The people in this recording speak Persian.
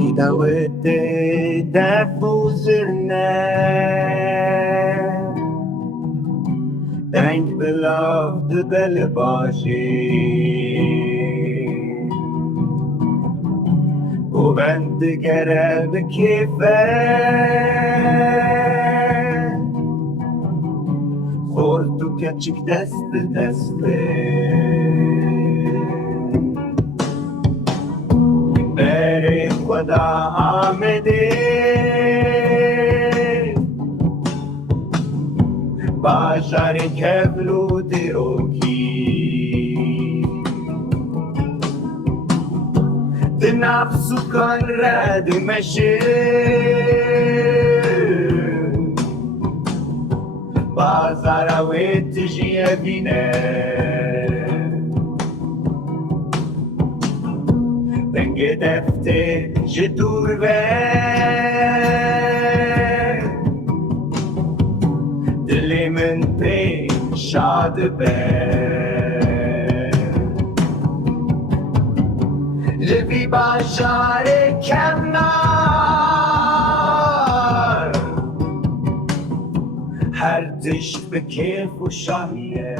إذا وديت أفوز الناس Denk beloved delle و بند گره به کیفه خورد تو کچک دست دسته بری خدا آمده باشار کبلو دیروکی نفسو کن رد مشه بازار ویت جیه بینه دنگ دفته جدور به دلی من پی شاد به لبی باشار کنار هر دشت به کیف و شاهیه